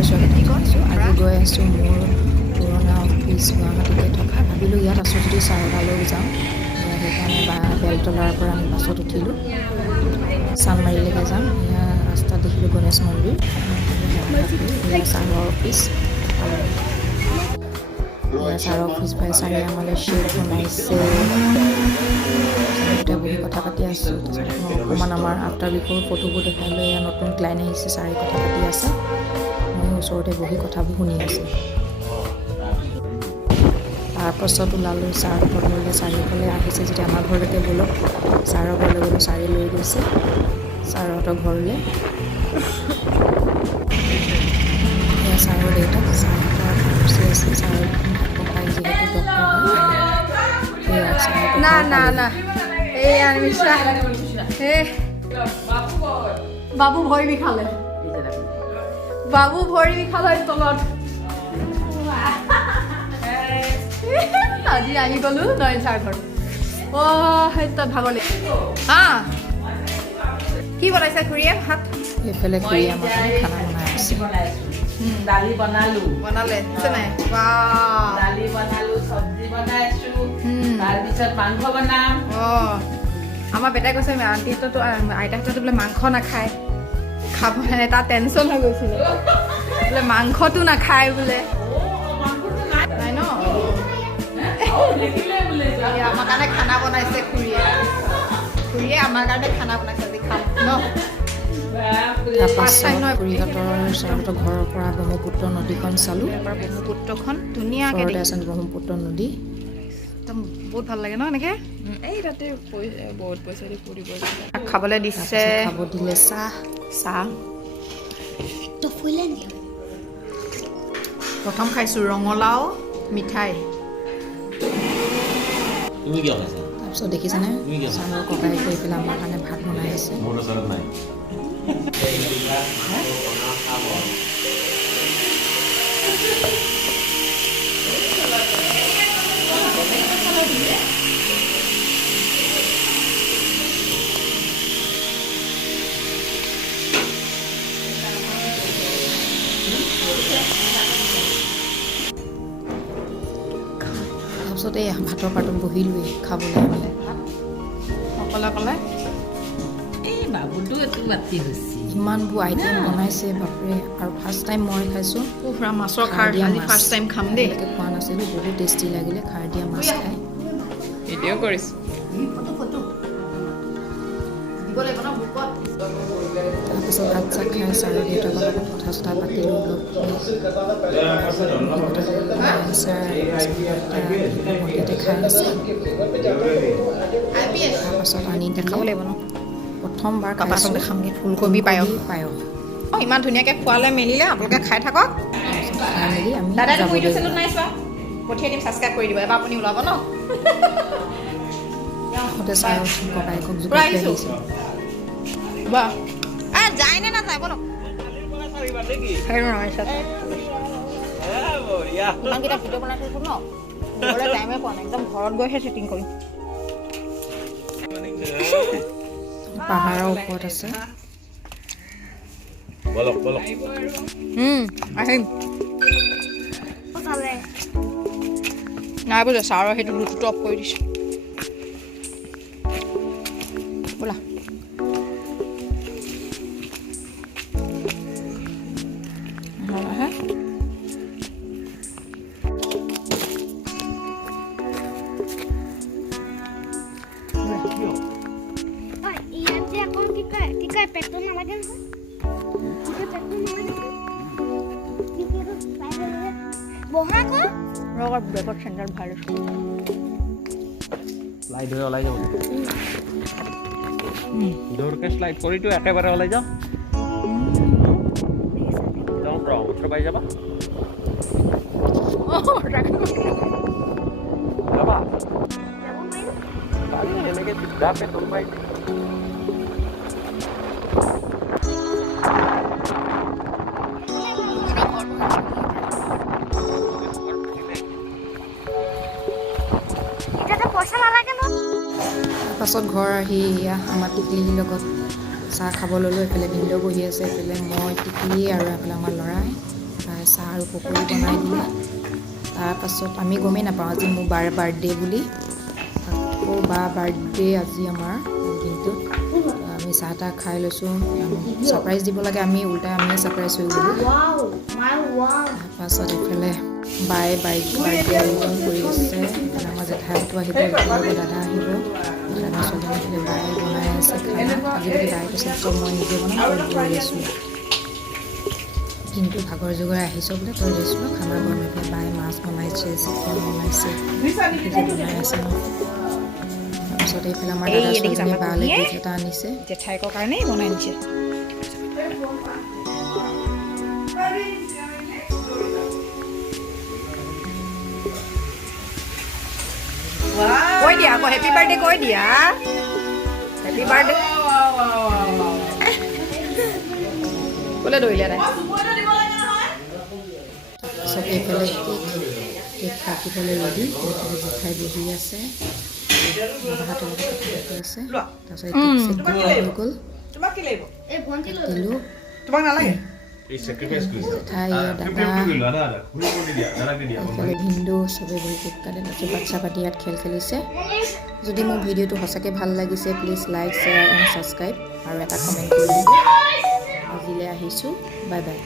কথা কৈছোঁ। আজি গৈ আছোঁ মোৰ পুৰণা অফিচ গুৱাহাটীতে থকা। ভাবিলোঁ ইয়াত আছোঁ যদি চাৰগালৈ যাওঁ, সেইকাৰণে বেলতলাৰ পৰা আমি বাছত উঠিলোঁ। চানমাৰীলৈকে যাম। এয়া ৰাস্তাত দেখিলোঁ গণেশ মন্দিৰ, এয়া ছাৰৰ অফিচ। এয়া ছাৰৰ অফিচ পাই ছাৰে আমালৈ শ্বেড বনাইছে। এতিয়া বহি কথা পাতি আছোঁ। তাৰপিছত অকণমান আমাৰ আফটাৰ বিফৰ ফটোবোৰ দেখাই লৈ এয়া নতুন ক্লাইণ্ট আহিছে, ছাৰে কথা পাতি আছে। মই ওচৰতে বহি কথাবোৰ শুনি আছোঁ। তাৰপাছত ওলালোঁ ছাৰহঁতৰ ঘৰলৈ। ছাৰে ক'লে আহিছে যেতিয়া আমাৰ ঘৰলৈকে ব'লক। ছাৰৰ ঘৰলৈ গ'লোঁ, ছাৰে লৈ গৈছে ছাৰহঁতৰ ঘৰলৈ। এয়া ছাৰৰ দেউতাক, ছাৰহঁতৰ ফাৰ্মাচী আছে। ছাৰৰ ককাই যিহেতু ডক্টৰ হয়। এয়া বাবু ভৰি বিষালে, বাবু ভৰি বিষালে তলত। আজি আহি গ'লো নয়ন ছাৰ ঘৰত। তই ভাগৰ হা কি বনাইছে খুৰীয়ে? ভাত এইফালে খুৰী আমাৰ খানা বনাই আছে। দালি বনালে নাই? দালি বনালো, চব্জি বনাইছো, তাৰপিছত মাংস বনাম। আমাৰ বেটাই কৈছে আণ্টিহঁতো আইতাহঁতো বোলে মাংস নাখায়, খাব এটা টেনশ্যন হৈ গৈছিলে বোলে মাংসটো নাখায় বোলে। নাই ন? আমাৰ কাৰণে খানা বনাইছে খুৰীয়ে। খুৰীয়ে আমাৰ কাৰণে খানা বনাইছে, আজি খাম ন? তাৰপাছত খুৰীহঁতৰ ছাৰহঁতৰ ঘৰৰ পৰা ব্ৰহ্মপুত্ৰ নদীখন চালোঁ। ব্ৰহ্মপুত্ৰখন ধুনীয়াকৈ আছে ব্ৰহ্মপুত্ৰ নদী। একদম বহুত ভাল লাগে ন এনেকৈ। এই তাতে বহুত পইচা দি ফুৰিব খাবলৈ দিছে। খাব দিলে চাহ। প্ৰথম খাইছোঁ ৰঙালাও মিঠাই। তাৰপিছত দেখিছেনে ছাৰৰ ককাই গৈ পেলাই আমাৰ কাৰণে ভাত বনাই আছে। তাৰপিছত এই ভাতৰ পাতত বহিলোৱেই খাবলৈ। আমি অকলে এই বাবুটো এইটো বাতি হৈছে। ইমানবোৰ আইটেম বনাইছে বাপৰে। আৰু ফাৰ্ষ্ট টাইম মই খাইছোঁ মাছৰ খাৰ দিয়া মাছ। ফাৰ্ষ্ট টাইম খাম দেই। খোৱা নাছিলোঁ, বহুত টেষ্টি লাগিলে খাৰ দিয়া মাছ খাই। ভিডিঅ' কৰিছোঁ। তাৰপিছত ভাত চাত খাই ছাৰৰ দেউতাকৰ লগত কথা চথা পাতিলোঁ অলপ। মন্দিৰতে খাই আছে। তাৰপাছত আনি দেখাব লাগিব ন? প্ৰথমবাৰ পাপাক দেখামগৈ ফুলকবি পায়স। ইমান ধুনীয়াকৈ খোৱালে মেলিলে আপোনালোকে খাই থাকক। খাই মেলি আমি দাদাটো মই ইউটিউব চেনেল নাই চোৱা, পঠিয়াই দিম, ছাবস্ক্ৰাইব কৰি দিব। এবাৰ আপুনি ওলাব ন? কাষতে ছাৰ ককায়েকক জোকাই আহিছে। যায় নে নাযায় বলক। ইমানকেইটা ভিডিঅ' বনাই থৈছোঁ ন, ঘৰলৈ টাইমে পোৱা নাই। একদম ঘৰত গৈহে শ্বুটিং কৰিম। পাহাৰৰ ওপৰত আছে। আহিম নাই বোলে ছাৰৰ সেইটো লুটটো অফ কৰি দিছোঁ। ব'লা বেগত চেণ্ডেল ভাল স্লাইড হৈ ওলাই যাব। জোৰকে স্লাইড কৰিটো একেবাৰে ওলাই যাওঁ। ব্ৰহ্মপুত্ৰ পাই যাবা। এনেকে চিধাকে দৌৰ মাৰি তাৰপাছত ঘৰ আহি আমাৰ টিকলিৰ লগত চাহ খাব ল'লোঁ। এইফালে ভিনদেউ বহি আছে, এইফালে মই, টিকলি আৰু এইফালে আমাৰ ল'ৰাই। জেঠাই চাহ আৰু পকৰি বনাই দিলে। তাৰপাছত আমি গমেই নাপাওঁ আজি মোৰ বাৰ বাৰ্থডে বুলি। আকৌ বা বাৰ্থডে আজি আমাৰ দিনটোত। আমি চাহ তাহ খাই লৈছোঁ। ছাৰপ্ৰাইজ দিব লাগে, আমি উল্টাই আমিয়ে ছাৰপ্ৰাইজ হৈ গ'লোঁ। তাৰপাছত এইফালে বায়ে বাৰ্থডে আয়োজন কৰি আছে। এইফালে আমাৰ জেঠাইটো আহিব, একেলগে দাদা আহিব। দাদা ছোৱালীজনী বায়ে বনাই আছে খানা। আজিকালি বায়ে কৈছে চব মই নিজে বনাম, তই গৈ আছোঁ। কিন্তু ভাগৰ জোগৰ আহিছোঁ বোলে, তই ৰেষ্ট ল, খানা বনাই বায়ে মাছ বনাইছে, চিকেন বনাইছে, বনাই আছে ন। তাৰপিছত এইফালে আমাৰ দাদা ছোৱালীজনী বালে গিফ্ট এটা আনিছে। জেঠাইকৰ কাৰণেই বনাই দিছে। কৈ দিয়া আকৌ হেপী বাৰ্থডে কৈ দিয়া। হেপী বাৰ্থডে ক'লে দৌৰিলে তাই। তাৰপিছত এইফালে কেক কাটিবলৈ ৰেডি। এইফালে জেঠাই বহি আছে, বাবাহঁতৰ লগত কথা পাতি আছে। তাৰপিছত কেক চেক কটা হৈ গ'ল, দিলোঁ। জেঠাই দাদা এইফালে ভিন্দু চবেই বহি কেক কাটে। তাৰপিছত বাচ্ছা পাতি ইয়াত খেল খেলিছে। যদি মোৰ ভিডিঅ'টো সঁচাকৈ ভাল লাগিছে please like share and subscribe আৰু এটা কমেণ্ট কৰি দিব। আজিলৈ আহিছোঁ, বাই বাই।